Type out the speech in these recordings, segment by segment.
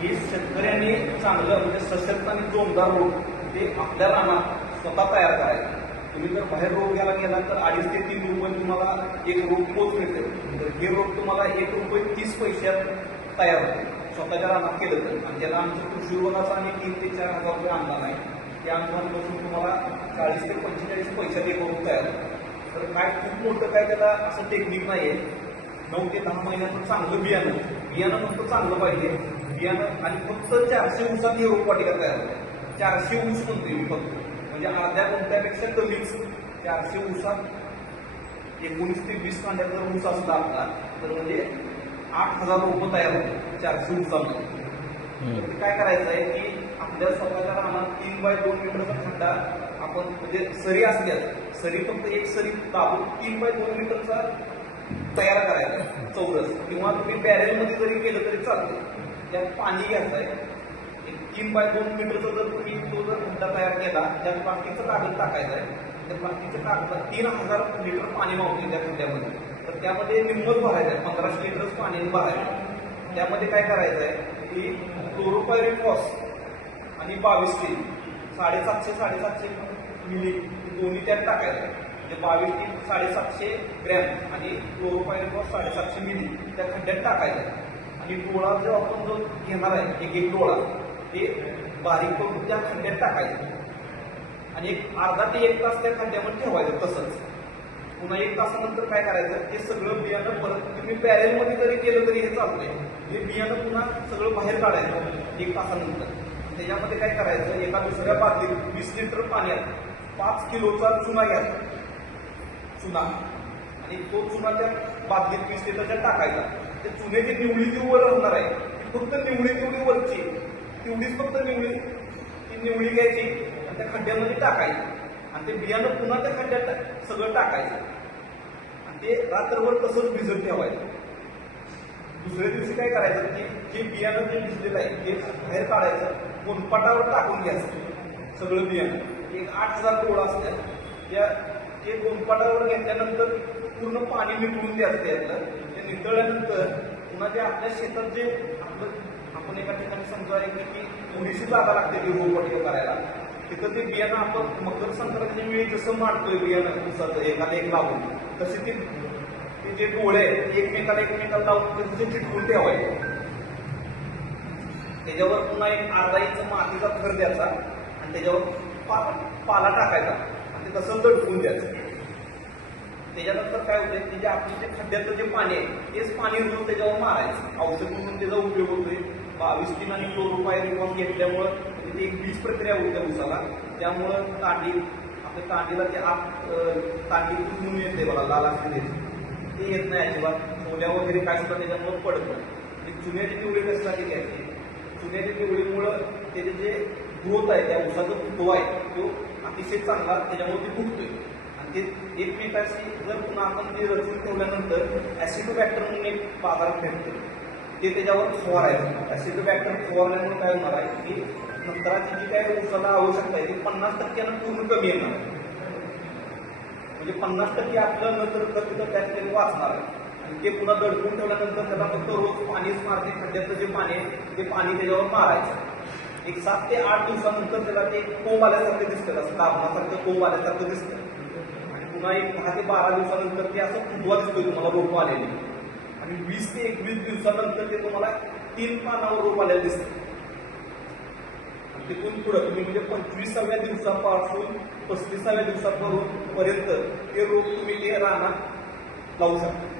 हे शेतकऱ्यांनी चांगलं म्हणजे सशक्त आणि जोमदार रोग ते आपल्या रानात स्वतः तयार करायचं. तुम्ही जर बाहेर रोग घ्यायला गेला तर अडीच ते तीन रुपये तुम्हाला एक रोग पोच मिळते. तर हे रोग तुम्हाला एक रुपये तीस पैशात तयार होते. स्वतःच्या रानात केलं तर. आणि ज्याला आमचं कृषी विभागाचं आणि तीन ते चार हजार रुपये आणला नाही त्या अनुदानापासून तुम्हाला चाळीस ते पंचेचाळीस पैशात एक रोग तयार होतो. तर काय खूप मोठं काय त्याला असं टेक्निक नाही आहे नऊ ते दहा महिन्याचं चांगलं बियाणं बियाणं फक्त चांगलं पाहिजे. बियाणं आणि फक्त चारशे ऊसात ही रोपवाटिका तयार होते. चारशे ऊस म्हणते मी फक्त. म्हणजे अर्ध्या गुंठ्यापेक्षा कमीच चारशे ऊसात एकोणीस ते वीस कांड्यात जर ऊस असला आपला. तर म्हणजे आठ हजार रोपं तयार होते चारशे ऊसामध्ये तर काय करायचं आहे की आपल्या स्वतःच्या रानात तीन बाय दोन मीटरचा खड्डा आपण म्हणजे सरी असल्यास सरी फक्त एक सरी दाबून तीन बाय दोन मीटरचा तयार करायचा चौरस. किंवा तुम्ही बॅरेलमध्ये जरी केलं तरी चालतं त्यात पाणी घ्यायचं आहे एक तीन बाय दोन मीटरचा जर तुम्ही तो जर खड्डा तयार केला त्यात बाकीचं कागद टाकायचं आहे त्या बाकीचं कागद तीन हजार लिटर पाणी मावते त्या खड्ड्यामध्ये तर त्यामध्ये निम्मच भरायचं आहे पंधराशे लिटरच पाणी भरायचं त्यामध्ये काय करायचं आहे की क्लोरोपायरिफॉस आणि बावीस टी साडेसातशे साडेसातशे मिली दोन्ही त्यात टाकायचं आहे. म्हणजे बावीस टी साडेसातशे ग्रॅम आणि क्लोरोपायरिफॉस साडेसातशे मिली त्या खड्ड्यात टाकायचं आहे. आणि डोळा जो आपण जो घेणार आहे एक एक डोळा ते बारीक करून त्या खड्ड्यात टाकायचं. आणि एक अर्धा ते एक तास त्या खड्ड्यामध्ये ठेवायचं तसंच. पुन्हा एक तासानंतर काय करायचं ते सगळं बियाणं परत तुम्ही बॅरेलमध्ये जरी केलं तरी हे चालतंय. हे बियाणं पुन्हा सगळं बाहेर काढायचं एक तासानंतर. त्याच्यामध्ये काय करायचं एका दुसऱ्या बादलीत वीस लिटर पाण्यात पाच किलोचा चुना घ्यायचा चुना. आणि तो चुना त्या बादलीत वीस लिटरच्या टाकायचा. म्हणजे ते चुन्याची निवडी ती वर आहे फक्त निवडी तेवढी वरची. तेवढीच फक्त निवडी ती निवडी घ्यायची आणि त्या खड्ड्यामध्ये टाकायची. आणि ते बियाणं पुन्हा त्या खड्ड्यात सगळं टाकायचं. आणि ते रात्रभर तसंच भिजत ठेवायचं. दुसऱ्या दिवशी काय करायचं की जे बियाणं जे भिजलेलं आहे ते बाहेर काढायचं कोणपाटावर टाकून घ्यायचं. सगळं बियाणं. एक आठ हजार टोळ असतात. त्या ते गोनपाटावर घेतल्यानंतर पूर्ण पाणी निघून द्यायचं त्यातलं. नितळल्यानंतर पुन्हा ते आपल्या शेतात जे आपलं आपण एका ठिकाणी समजा एक की थोडीशी जागा लागते ती रोपवाटिका हो करायला तिथं ते बियाणं आपण मकर संक्रांतीच्या वेळी जसं मांडतोय बियाणं उसाचं एकाला एक लावून तसे ते जे डोळे आहेत एकमेकाला एकमेकाला लावून ते तिथे चिटकून ठेवायचे त्याच्यावर पुन्हा एक अर्धा इंच मातीचा थर द्यायचा आणि त्याच्यावर पा पाला टाकायचा आणि ते तसं दडकून द्यायचं. त्याच्यानंतर काय होतं की जे आपलं जे खड्ड्यातलं जे पाणी आहे तेच पाणी रोज त्याच्यावर मारायचं. औषध म्हणून त्याचा उपयोग होतोय. बावीस तीन आणि क्लोरोफायर रिफॉर्म घेतल्यामुळं म्हणजे ती एक बीज प्रक्रिया होते उसाला त्यामुळं तांडी आपल्या तांडीला ते आत तांडी तुटून येते मला लाल असते ते येत नाही अजिबात. मोल्या वगैरे काय सुद्धा त्याच्यामुळं पडत नाही. म्हणजे ते चुन्याची पिवळी कशासाठी घ्यायची चुन्याच्या पिवळीमुळं त्याचे जे ग्रोथ आहे त्या उसाचा फुटवा आहे तो अतिशय चांगला त्याच्यामुळे ते फुटतोय म्हणजे ते एकमेकाशी जर पुन्हा आपण ते रचून ठेवल्यानंतर ऍसिडोबॅक्टर म्हणून एक बाजारात भेटतो. ते त्याच्यावर फवारायचं ऍसिडोबॅक्टर फवारल्यामुळे काय होणार आहे की नंतराची जी काय उसाला आवश्यकता आहे ती पन्नास टक्क्यानं पूर्ण कमी येणार म्हणजे पन्नास टक्के आपलं नंतर खत त्या ठिकाणी वाचणार आहे. आणि ते पुन्हा दडपून ठेवल्यानंतर त्याला फक्त रोज पाणीच मारते खड्ड्याचं जे पाणी आहे ते पाणी त्याच्यावर मारायचं. एक सात ते आठ दिवसानंतर त्याला ते कोंब आल्यासारखं दिसतं. असं दाबण्यासारखं कोंब आल्यासारखं दिसतं. आणि एक दहा ते बारा दिवसानंतर ते असं फुटवा दिसतोय तुम्हाला रोप आलेले. आणि वीस ते एकवीस दिवसानंतर ते तुम्हाला तीन पानावर रोप आलेलं दिसतं तिथून पुढं तुम्ही म्हणजे पंचवीसाव्या दिवसापासून पस्तीसाव्या दिवसापर्यंत ते रोप तुम्ही ते रानात लावू शकता.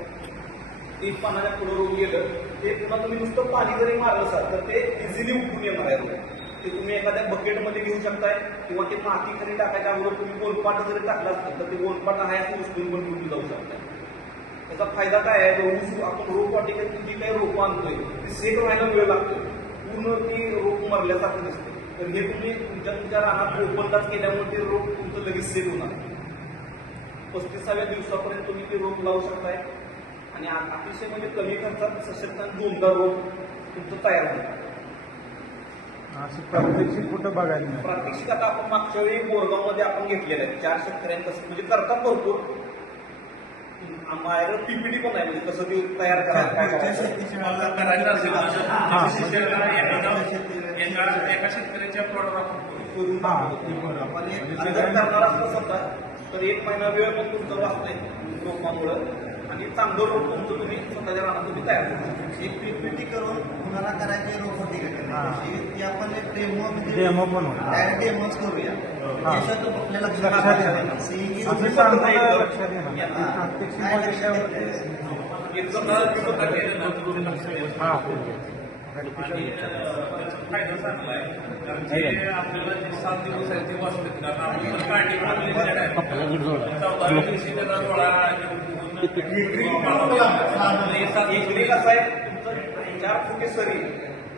तीन पानाच्या पुढं रोप गेलं ते पुन्हा तुम्ही नुसतं पाणी जरी मारलं असाल तर ते इझिली उठून येणार आहे ते तुम्ही एखाद्या बकेटमध्ये घेऊ शकताय किंवा ते माती जरी टाकायच्या अगोदर तुम्ही गोलपाट जरी टाकला असतं तर ते गोलपाट आहे असं उचलून पण तुम्ही जाऊ शकताय. त्याचा फायदा काय आहे? तर ऊस आपण रोपवाटिकेत जी काही रोपं आणतोय ती सेट व्हायला वेळ लागतो पूर्ण ती रोप मरल्यासारखं दिसते तर हे तुम्ही तुमच्या तुमच्या रानात ओपनलाच केल्यामुळे ते रोप तुमचं लगेच सेट होणार. पस्तीसाव्या दिवसापर्यंत तुम्ही ते रोप लावू शकताय. आणि अतिशय म्हणजे कमी खर्चात सशक्त दोनदा रोप तुमचं तयार होणार. असं प्रात्यक्षिक कुठं बघायला मिळालं प्रात्यक्षिक आता आपण मागच्या वेळी बोरगावमध्ये आपण घेतलेलं आहे. चार शेतकऱ्यांनी कसं म्हणजे करतात भरपूर. माझ्याकडे पीपीटी पण आहे म्हणजे कसं ते तयार करायचं हा. एका एका शेतकऱ्याच्या प्लॉटवर आपण आपण आणि म्हणजे करणार असलं समजा तर एक महिना वेळ पण तुमचं वाचतंय. रोपामुळं आणि चांगलं रोप तुमचं तुम्ही स्वतःच्या रानात तुम्ही तयार करू. एक पीपीटी करून कुणाला करायचे रोप होती का हा. करायची ती आपण एक डेमो म्हणजे डेमो पण. डायरेक्ट डेमोच करूया. हा. आपल्या लक्षात हा. हा फायदा चांगला आहे. आपल्याला जे सात दिवस आहेत ते कारण आपण दिवशी डोळा आहे चार फुटे सरी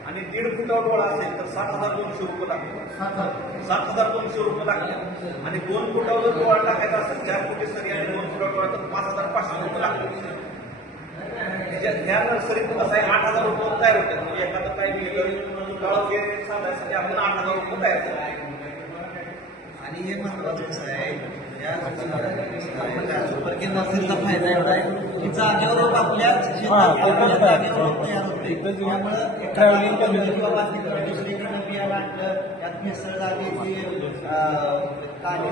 आणि दीड फुटावर डोळा असेल तर सात हजार दोनशे रुपये लागले सात हजार दोनशे रुपये लागले आणि दोन फुटावर जर डोळा टाकायचा असेल चार फुटे सरी आणि दोन फुटावर डोळा तर पाच हजार पाचशे रुपये लागले त्या नर्सरीत कसं आहे आठ हजार रुपये तयार होते म्हणजे एखादं काही दिलं डोळा वगैरे आठ हजार रुपये तयार होतात आणि हे महत्वाचं कसं आहे फायदा एवढा आहे की जागेवर आपल्या जागेवर त्यामुळं दुसरीकडे त्यात मिसळ झाली ती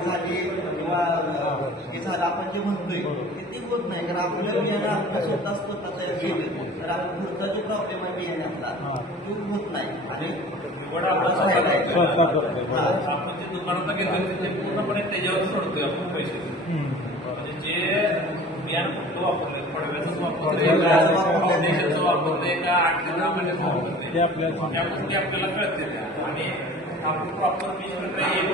झाली किंवा हे. झालं आपण जे म्हणतोय ते ती होत नाही कारण आपलं बियाणं आपल्या स्वतः स्वतः तयार केलं तर आपण पुढचा जो प्रॉब्लेम आहे बियाण्यातला तो होत नाही आणि आपण फायदा आहे. स्वतः करतोय हा. आपण जे दुकानात घेतो ते पूर्णपणे त्याच्यावर सोडतोय आपण पैसे हम्म. म्हणजे जे बियाण कुठलं वापरलंय पडव्याचं वापरलंय पडव्याचं का वापरलंय. देशाचं वापरलंय का आठ ते दहा महिन्याचं वापरलंय ते आपल्याला त्या गोष्टी आपल्याला कळते त्या आणि आपण प्रॉपर वीस मिनिटं एक